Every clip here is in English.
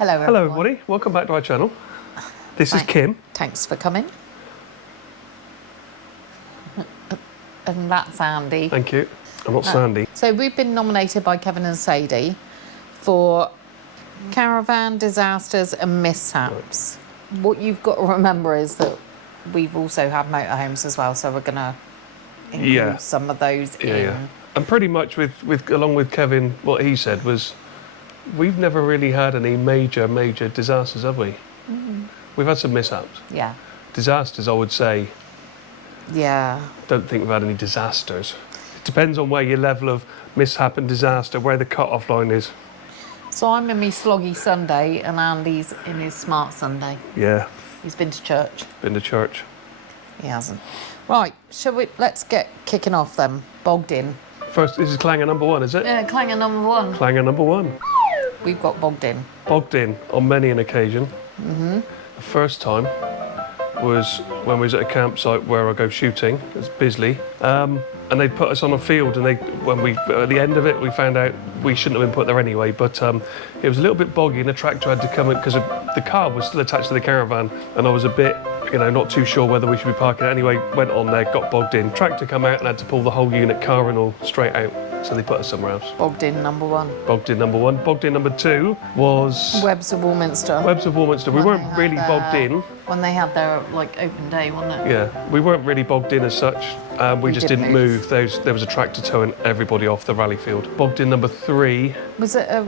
Hello, everyone. Hello, everybody. Welcome back to our channel. This is Kim. Thanks for coming. And that's Andy. Thank you. I'm not Sandy. So we've been nominated by Kevin and Sadie for Caravan, Disasters and Mishaps. What you've got to remember is that we've also had motorhomes as well, so we're going to include some of those in. Yeah. And pretty much along with Kevin, what he said was, we've never really had any major disasters, have we? We've had some mishaps. Yeah. Disasters, I would say. Yeah. Don't think we've had any disasters. It depends on where your level of mishap and disaster, where the cut-off line is. So I'm in my sloggy Sunday and Andy's in his smart Sunday. Yeah. He's been to church. Been to church. He hasn't. Right, let's get kicking off then. Bogged in. First, this is clanger number one, is it? Yeah, clanger number one. Clanger number one. We've got bogged in. Bogged in on many an occasion. The first time was when we was at a campsite where I go shooting. It was Bisley, and they put us on a field. And at the end of it, we found out we shouldn't have been put there anyway. But it was a little bit boggy, and the tractor had to come in because the car was still attached to the caravan, and I was a bit, not too sure whether we should be parking it anyway. Went on there, got bogged in. Tractor come out and had to pull the whole unit, car and all, straight out. So they put us somewhere else. Bogged in number one. Bogged in number one. Bogged in number two was Webs of Warminster. Webs of Warminster. We weren't really bogged in. When they had their open day, wasn't it? Yeah, we weren't really bogged in as such. We just didn't move. There was a tractor towing everybody off the rally field. Bogged in number three. Was it a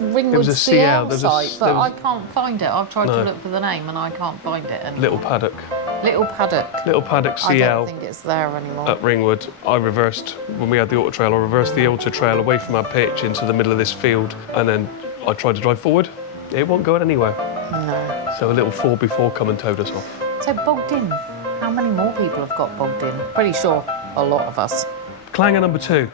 Ringwood CL site? But I can't find it. I've tried to look for the name and I can't find it anymore. Little Paddock. Little Paddock. Little Paddock CL. I don't think it's there anymore. At Ringwood. I reversed, when we had the auto trail, I reversed the auto trail away from our pitch into the middle of this field, and then I tried to drive forward. It wasn't going anywhere. No. So a little 4x4 come and towed us off. So bogged in. How many more people have got bogged in? Pretty sure a lot of us. Clanger number two.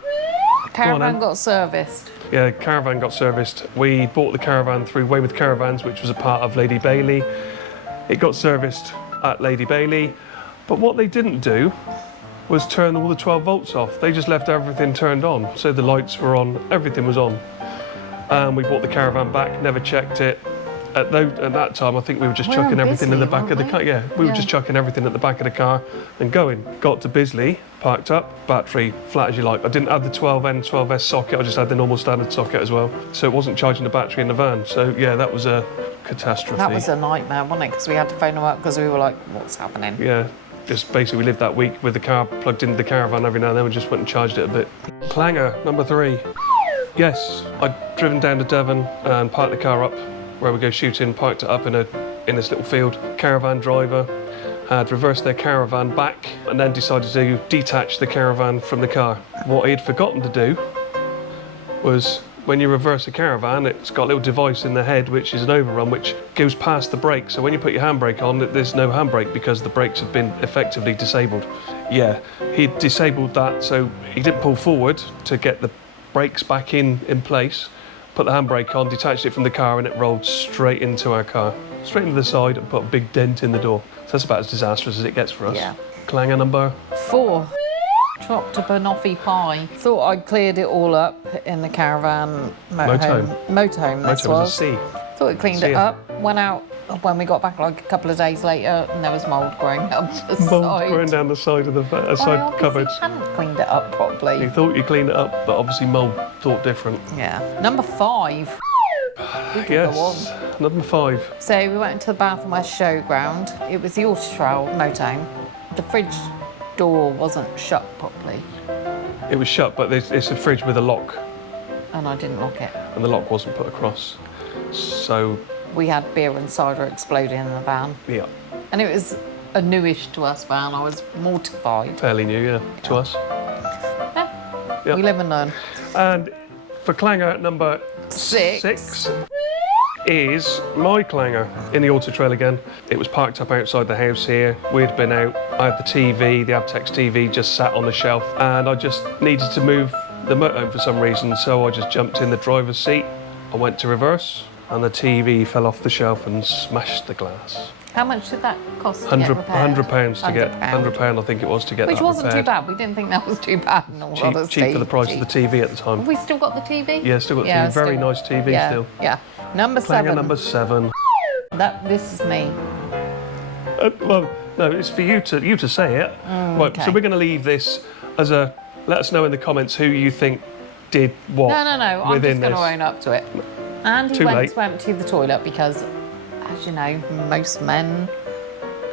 Caravan got serviced. Yeah, Caravan got serviced. We bought the Caravan through Weymouth Caravans, which was a part of Lady Bailey. It got serviced at Lady Bailey, but what they didn't do was turn all the 12 volts off. They just left everything turned on. So the lights were on, everything was on. We bought the Caravan back, never checked it. At that time, I think we were just chucking everything in the back of the car. Yeah, we were just chucking everything at the back of the car and going. Got to Bisley, parked up, battery flat as you like. I didn't have the 12N, 12S socket, I just had the normal standard socket as well. So it wasn't charging the battery in the van. So yeah, that was a catastrophe. That was a nightmare, wasn't it? Because we had to phone them up because we were like, what's happening? Yeah, just basically we lived that week with the car plugged into the Caravan every now and then. We just went and charged it a bit. Clanger number three. Yes, I'd driven down to Devon and parked the car up where we go shooting, parked it up in this little field. Caravan driver had reversed their Caravan back and then decided to detach the Caravan from the car. What he had forgotten to do was, when you reverse a Caravan, it's got a little device in the head which is an overrun which goes past the brake. So when you put your handbrake on, there's no handbrake because the brakes have been effectively disabled. Yeah, he disabled that, so he didn't pull forward to get the brakes back in place, put the handbrake on, detached it from the car, and it rolled straight into our car. Straight into the side and put a big dent in the door. So that's about as disastrous as it gets for us. Yeah. Clanger number four. Chopped a banoffee pie. Thought I'd cleared it all up in the Caravan motorhome. This was. Thought it cleaned it up. Went out when we got back a couple of days later, and there was mould growing up the side. Mould growing down the side of the side cupboards. I hadn't cleaned it up properly. You thought you cleaned it up, but obviously mould thought different. Yeah. Number five. Yes. Number five. So we went into the Bath and West Showground. It was the Auto Trail motorhome. The fridge door wasn't shut properly. It was shut, but it's a fridge with a lock. And I didn't lock it. And the lock wasn't put across. So we had beer and cider exploding in the van. Yeah. And it was a newish to us van. I was mortified. Fairly new, yeah, to us. Yeah. Yep. We live and learn. And for clanger number six is my clanger in the auto trail again. It was parked up outside the house here. We'd been out. I had the TV, the Abtex TV, just sat on the shelf, and I just needed to move the motorhome for some reason, so I just jumped in the driver's seat. I went to reverse. and the TV fell off the shelf and smashed the glass. How much did that cost to get repaired? £100 to get, £100 I think it was to get Which that wasn't repaired. too bad. We didn't think that was too bad in all honesty. Cheap for the price of the TV at the time. Have we still got the TV? Yeah, still got the TV. Very nice TV yeah, still. Yeah. Number Clanger 7. number 7. This is me. Well, no, it's for you to say it. Right, okay. so we're going to leave this as a... Let us know in the comments who you think did what. No. I'm just going to own up to it. Andy Too went late. to empty the toilet because, as you know, most men...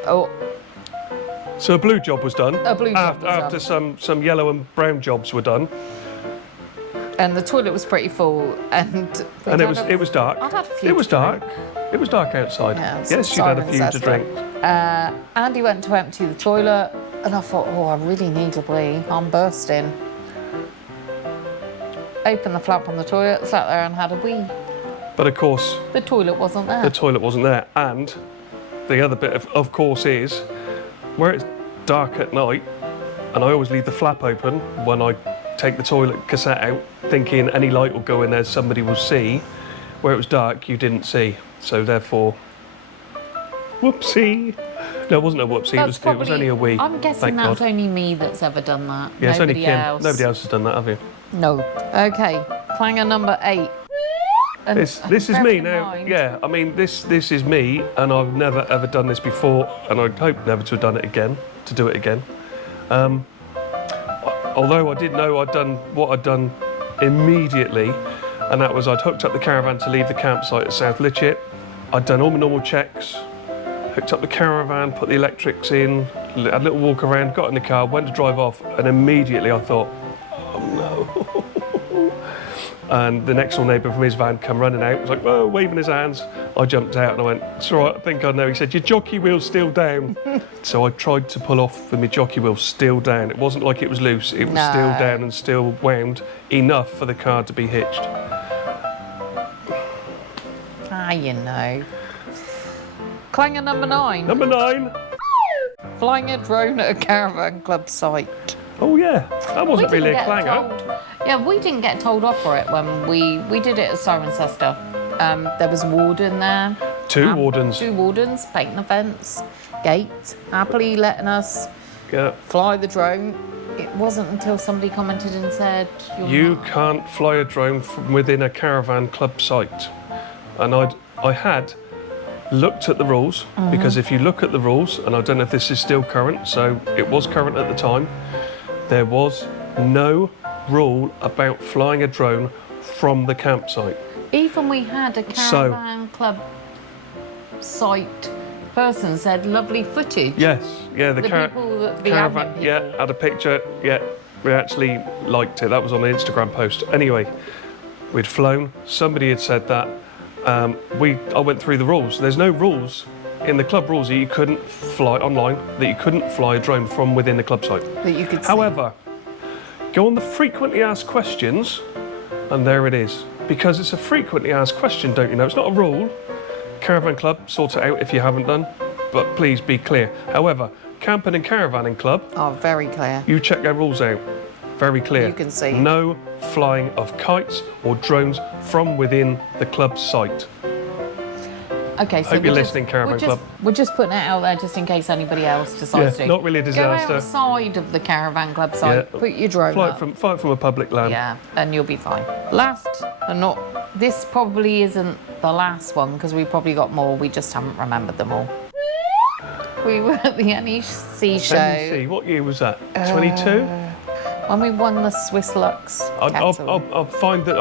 Oh, So a blue job was done. A blue job was after some yellow and brown jobs were done. and the toilet was pretty full, and it was dark. I'd had a few It was to dark. drink. It was dark outside. Yeah, yes, you'd had a few to drink. Andy went to empty the toilet, and I thought, oh, I really need a wee. I'm bursting. Opened the flap on the toilet, sat there and had a wee. But of course, The toilet wasn't there. the toilet wasn't there. And the other bit of course is, where it's dark at night, and I always leave the flap open when I take the toilet cassette out, thinking any light will go in there, somebody will see. Where it was dark, you didn't see. So therefore, whoopsie. No, it wasn't a whoopsie, it was only a wee. I'm guessing thank that's God. only me that's ever done that. Yeah, it's only Nobody Kim. else. Nobody else has done that, have you? No. Okay, clanger number 8. And This is bear me in now. mind- Yeah, I mean this is me, and I've never ever done this before, and I hope never to have done it again. To do it again. Although I did know I'd done what I'd done immediately, and that was I'd hooked up the caravan to leave the campsite at South Litchett. I'd done all my normal checks, hooked up the caravan, put the electrics in, had a little walk around, got in the car, went to drive off, and immediately I thought, oh no. And the next door neighbour from his van come running out, was like, oh, waving his hands. I jumped out and I went, it's all right, I think I know. He said, your jockey wheel's still down. So I tried to pull off with my jockey wheel still down. It wasn't like it was loose, it was still down and still wound enough for the car to be hitched. Ah, you know. Clanger number 9. Number 9. Flying a drone at a caravan club site. Oh yeah, that wasn't really a clanger. Yeah, we didn't get told off for it when we did it at Cirencester. There was a warden there. Two wardens. 2 wardens, painting the fence, gate, happily letting us Yeah. fly the drone. It wasn't until somebody commented and said, You can't fly a drone from within a caravan club site. And I had looked at the rules, because if you look at the rules, and I don't know if this is still current, so it was current at the time, there was no rule about flying a drone from the campsite. Even we had a caravan club site person said lovely footage. Yes, yeah, the people, the caravan, admin people. yeah, had a picture, yeah, we actually liked it. That was on an Instagram post. Anyway, we'd flown, somebody had said that. I went through the rules. There's no rules in the club rules that you couldn't fly online, that you couldn't fly a drone from within the club site. That you could see. However, go on the frequently asked questions, and there it is. Because it's a frequently asked question, don't you know? It's not a rule. Caravan Club, sort it out if you haven't done, but please be clear. However, Camping and Caravanning Club, Oh, very clear. you check their rules out. Very clear. You can see. No flying of kites or drones from within the club site. Okay, so Hope you're we're listening, Caravan Club. We're just putting it out there just in case anybody else decides to. Not really a disaster. Go outside of the Caravan Club site, Yeah. put your drone Fly up. it from a public land. Yeah, and you'll be fine. Last, and not, this probably isn't the last one because we probably got more, we just haven't remembered them all. We were at the NEC show. NEC, what year was that? 22? When we won the Swiss Lux kettle. I'll find the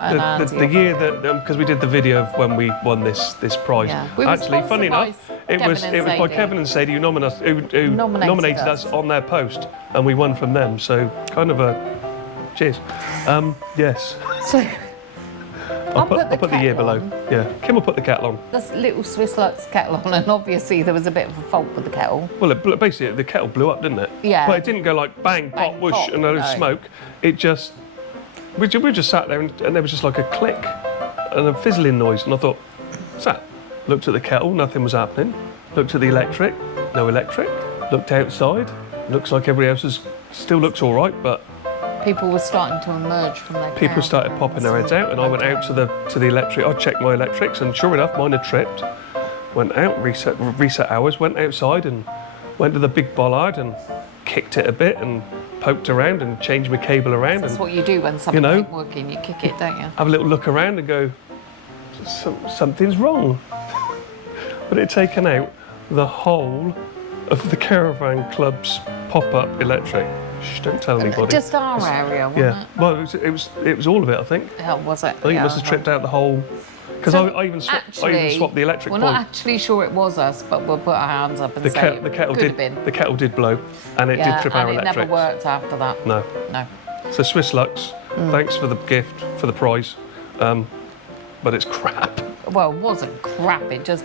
Andy year that because we did the video of when we won this prize. Yeah. We were Actually, funny sponsored enough, by it was Kevin and by Sadie. Kevin and Sadie who nominated us on their post, and we won from them. So kind of a cheers. Yes, So, I'll put the year kettle below. on. Yeah, Kim will put the kettle on. This little Swiss Lux kettle on, and obviously there was a bit of a fault with the kettle. Well, basically the kettle blew up, didn't it? Yeah. But it didn't go like bang, pop, Bang, whoosh, pop, and a load of no. smoke. It just we just sat there and there was just like a click and a fizzling noise, and I thought, what's that? Looked at the kettle, nothing was happening. Looked at the electric, no electric. Looked outside, looks like everybody else still looks all right, but People were starting to emerge from their People started caravans. popping their heads out, and I went out to the electric. I checked my electrics, and sure enough, mine had tripped. Went out, reset hours, went outside, and went to the big bollard and kicked it a bit and poked around and changed my cable around. That's and, what you do when something ain't working. You kick it, don't you? Have a little look around and go, something's wrong. But it had taken out the whole of the Caravan Club's pop-up electric. Shh, don't tell anybody. Just our area, wasn't it? Well, it was all of it, I think. How was it? I think it must have tripped out the whole. Because I even swapped the electric We're point. not actually sure it was us, but we'll put our hands up and The say kettle could have been. The kettle did blow, and it did trip our and it electrics. never worked after that. No. No. So Swiss Lux, thanks for the gift, for the prize, but it's crap. Well, it wasn't crap. It just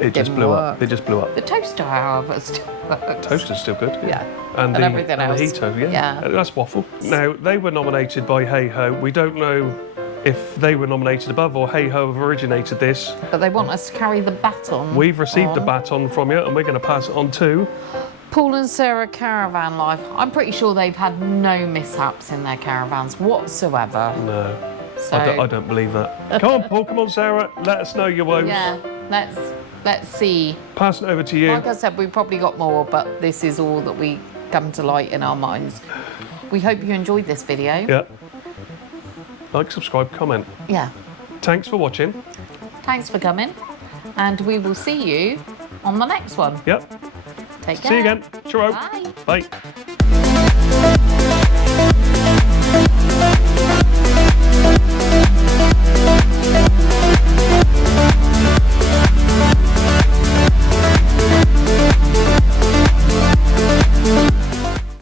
It just didn't blew work. up. It just blew up. The toaster, however, still works. Toaster's still good. Yeah. And everything and else. the heater, Yeah. That's waffle. Now, they were nominated by Hey Ho. We don't know if they were nominated above or Hey Ho have originated this. But they want us to carry the baton. We've received a on. baton from you, and we're going to pass it on to... Paul and Sarah Caravan Life. I'm pretty sure they've had no mishaps in their caravans whatsoever. No, So, I don't believe that. Come on, Paul, come on, Sarah. Let us know your woes. yeah, let's see. Pass it over to you. Like I said, we've probably got more, but this is all that we come to light in our minds. We hope you enjoyed this video. Yeah. Like, subscribe, comment. Yeah. Thanks for watching. Thanks for coming. And we will see you on the next one. Yep. Take care. See you again. Cheerio. Bye. Bye.